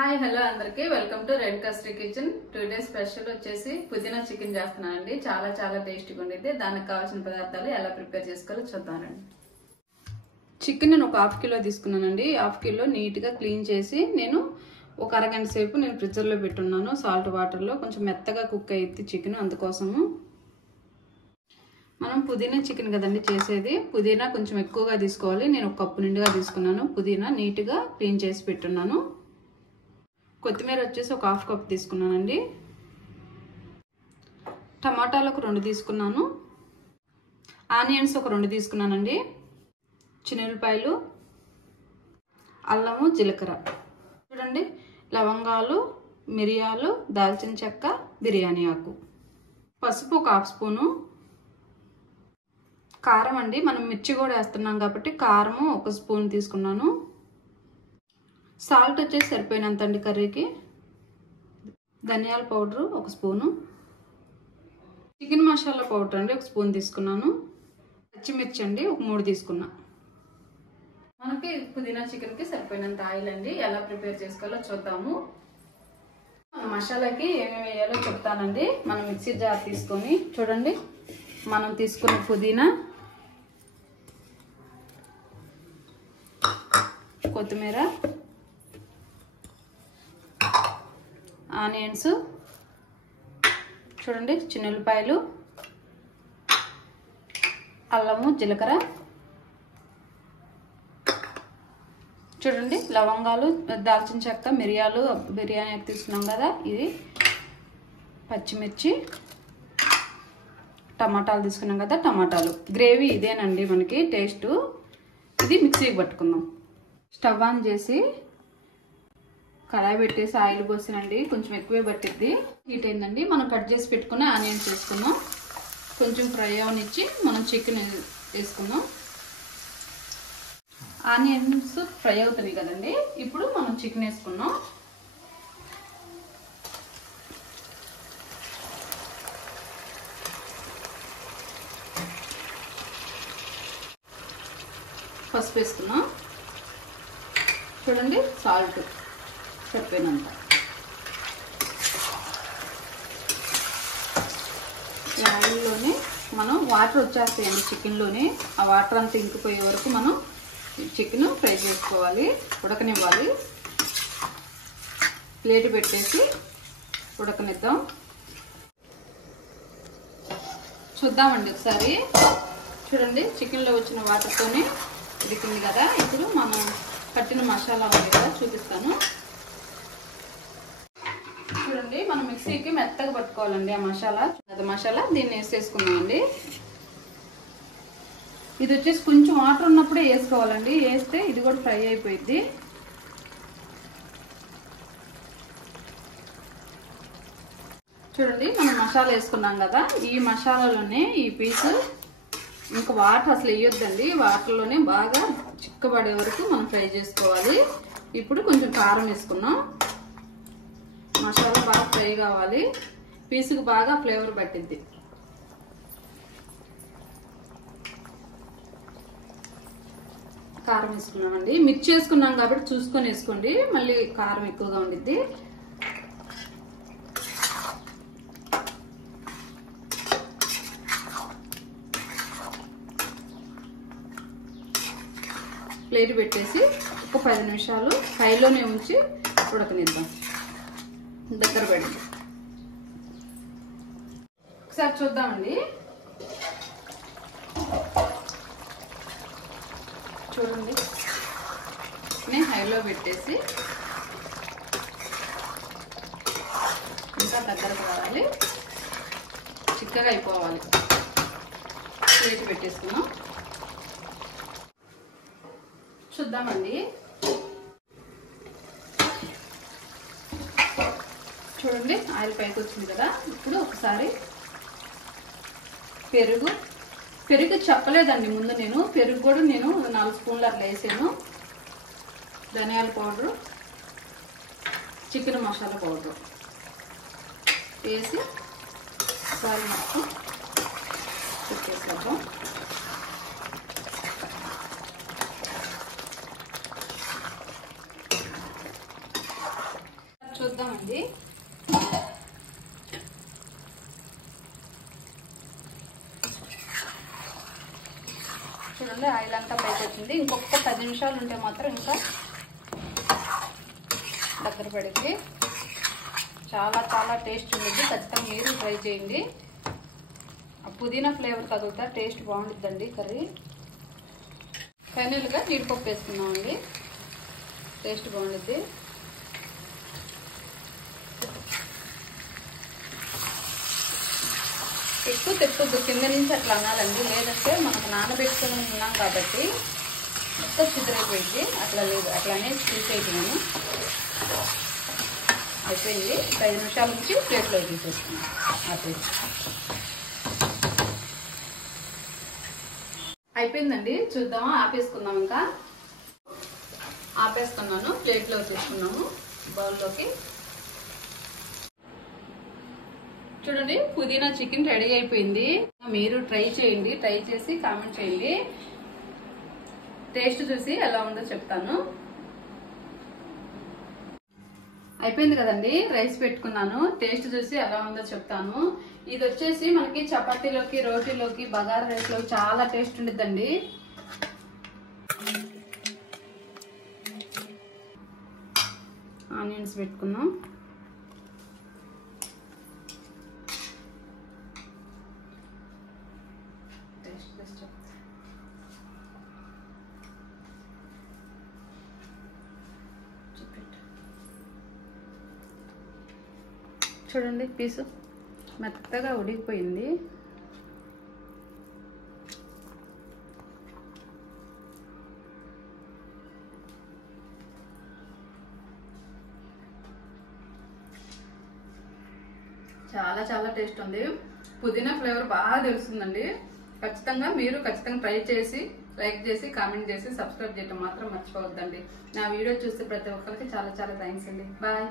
Hi hello అందరికీ welcome to red Kasturi kitchen. Today special వచ్చేసి పుదీనా చికెన్ చేస్తున్నానండి. చాలా టేస్టీగా ఉండేది. దానికి కావాల్సిన పదార్థాలు ఎలా ప్రిపేర్ చేసుకోవాలో చూద్దామండి. చికెన్ నేను ఒక హాఫ్ కిలో తీసుకున్నానండి. హాఫ్ కిలో నీట్గా క్లీన్ చేసి నేను ఒక అరగంట సేపు నేను ఫ్రిడ్జర్లో పెట్టున్నాను. సాల్ట్ వాటర్లో కొంచెం మెత్తగా కుక్ అయ్యింది చికెన్. అందుకోసము మనం పుదీనా చికెన్ కదండి చేసేది. పుదీనా కొంచెం ఎక్కువగా తీసుకోవాలి. నేను ఒక కప్పు నిండుగా తీసుకున్నాను. పుదీనా నీట్గా క్లీన్ చేసి పెట్టున్నాను. కొత్తిమీర వచ్చేసి ఒక హాఫ్ కప్ తీసుకున్నానండి. టమాటాలకు 2 తీసుకున్నాను. ఆనియన్స్ ఒక 2 తీసుకున్నానండి. చిన్నులపాయలు, అల్లము, జీలకర్ర చూడండి, లవంగాలు, మిరియాలు, దాల్చిన చెక్క, బిర్యానీ ఆకు, పసుపు ఒక హాఫ్ స్పూను, కారం అండి మనం మిర్చి కూడా వేస్తున్నాం కాబట్టి కారము 1 స్పూన్ తీసుకున్నాను. సాల్ట్ వచ్చేసి సరిపోయినంత అండి కర్రీకి. ధనియాల powder 1 spoon, chicken masala powder అండి 1 స్పూన్ తీసుకున్నాను. పచ్చిమిర్చి అండి ఒక 3 తీసుకున్నా. మనకి పుదీనా చికెన్కి సరిపోయినంత ఆయిల్ అండి. ఎలా ప్రిపేర్ చేసుకోవాలో చూద్దాము. మసాలాకి ఏమేమి వేయాలో చెప్తానండి. మనం మిక్సీ జార్ తీసుకొని చూడండి, మనం తీసుకున్న పుదీనా, కొత్తిమీర, ఆనియన్స్ చూడండి, చిన్నులపాయలు, అల్లము, జీలకర్ర చూడండి, లవంగాలు, దాల్చిన చెక్క, మిరియాలు, బిర్యానీ తీసుకున్నాం కదా ఇది, పచ్చిమిర్చి, టమాటాలు తీసుకున్నాం కదా టమాటాలు. గ్రేవీ ఇదేనండి మనకి టేస్ట్. ఇది మిక్సీకి పట్టుకుందాం. స్టవ్ ఆన్ చేసి కడాయి పెట్టేసి ఆయిల్ పోసానండి. కొంచెం ఎక్కువే పట్టిద్ది. హీట్ అయిందండి. మనం కట్ చేసి పెట్టుకుని ఆనియన్స్ వేసుకుందాం. కొంచెం ఫ్రై అవనిచ్చి మనం చికెన్ వేసుకుందాం. ఆనియన్స్ ఫ్రై అవుతాయి కదండి. ఇప్పుడు మనం చికెన్ వేసుకుందాం. పసుపు వేసుకున్నాం. చూడండి, సాల్ట్ సరిపోయినంత. ఈ ఆయిల్లోనే మనం వాటర్ వచ్చేస్తాయండి చికెన్లోనే. ఆ వాటర్ అంతా ఇంకిపోయే వరకు మనం చికెన్ ఫ్రై చేసుకోవాలి, ఉడకనివ్వాలి. ప్లేట్ పెట్టేసి ఉడకనిద్దాం. చూద్దామండి ఒకసారి. చూడండి, చికెన్లో వచ్చిన వాటర్తోనే ఉడికింది కదా. ఇప్పుడు మనం పట్టిన మసాలా ఉంది కదా, చూపిస్తాను. చూడండి, మనం మిక్సీకి మెత్తగా పట్టుకోవాలండి ఆ మసాలా. అది మసాలా దీన్ని వేసేసుకుందామండి. ఇది వచ్చేసి కొంచెం వాటర్ ఉన్నప్పుడే వేసుకోవాలండి. వేస్తే ఇది కూడా ఫ్రై అయిపోయింది. చూడండి, మనం మసాలా వేసుకున్నాం కదా, ఈ మసాలాలోనే ఈ పీసు ఇంకా వాటర్ అసలు వేయొద్దండి. వాటర్లోనే బాగా చిక్కబడే వరకు మనం ఫ్రై చేసుకోవాలి. ఇప్పుడు కొంచెం కారం వేసుకున్నాం. మసాలా బాగా ఫ్రై కావాలి. పీసుకు బాగా ఫ్లేవర్ పట్టిద్ది. కారం వేసుకున్నామండి. మిర్చి వేసుకున్నాం కాబట్టి చూసుకొని వేసుకోండి, మళ్ళీ కారం ఎక్కువగా ఉండిద్ది. ప్లేట్ పెట్టేసి ఒక 10 నిమిషాలు హైలోనే ఉంచి ఉడకనిద్దాం. దగ్గర పెట్టి ఒకసారి చూద్దామండి. చూడండి, నేను హైలో పెట్టేసి ఇంకా దగ్గరకు రావాలి, చిక్కగా అయిపోవాలి. ప్లేట్ పెట్టేసుకున్నాం. చూద్దామండి. చూడండి, ఆయిల్ పైకి వచ్చింది కదా. ఇప్పుడు ఒకసారి పెరుగు చెప్పలేదండి ముందు నేను. పెరుగు కూడా నేను 4 స్పూన్లు అట్లా వేసాను. ధనియాల పౌడరు, చికెన్ మసాలా పౌడరు వేసి ఒకసారి మొత్తం పెట్టేసేద్దాం. చూద్దామండి. చూడండి ఆయిల్ అంతా పైకి వచ్చింది. ఇంకొక 10 నిమిషాలు ఉంటే మాత్రం ఇంకా దగ్గర పడితే చాలా చాలా టేస్ట్ ఉంటుంది. ఖచ్చితంగా మీరు ట్రై చేయండి. ఆ పుదీనా ఫ్లేవర్ తగులుతా టేస్ట్ బాగుంటుందండి కర్రీ. ఫైనల్గా జీడిపప్పు వేసుకున్నామండి, టేస్ట్ బాగుంటుంది. ఎక్కువ తెప్పొద్దు, కింద నుంచి అట్లా అనాలండి, లేదంటే మనకు నానబెట్టుకుని ఉన్నాం కాబట్టి మొత్తం చిద్రైపోయింది. అట్లా లేదు, అట్లానే తీసేయను. అయిపోయింది. 5 నిమిషాల నుంచి ప్లేట్లో తీసేసుకున్నాం. అయిపోయిందండి. చూద్దామా, ఆపేసుకుందాం. ఇంకా ఆపేసుకున్నాను, ప్లేట్లో తీసుకున్నాము బౌల్లోకి. చూడండి పుదీనా చికెన్ రెడీ అయిపోయింది. మీరు ట్రై చేయండి, ట్రై చేసి కామెంట్ చేయండి. టేస్ట్ చూసి ఎలా ఉందో చెప్తాను. అయిపోయింది కదండి, రైస్ పెట్టుకున్నాను. టేస్ట్ చూసి ఎలా ఉందో చెప్తాను. ఇది వచ్చేసి మనకి చపాతీలోకి, రోటీలోకి, బగారా రైస్ లోకి చాలా టేస్ట్ ఉండిద్దండి. ఆనియన్స్ పెట్టుకుందాం. చూడండి పీసు మెత్తగా ఉడికిపోయింది. చాలా చాలా టేస్ట్ ఉంది. పుదీనా ఫ్లేవర్ బాగా తెలుస్తుందండి. ఖచ్చితంగా ట్రై చేసి లైక్ చేసి కామెంట్ చేసి సబ్స్క్రైబ్ చేయడం మాత్రం మర్చిపోవద్దండి. నా వీడియో చూస్తే ప్రతి ఒక్కరికి చాలా చాలా థ్యాంక్స్ అండి. బాయ్.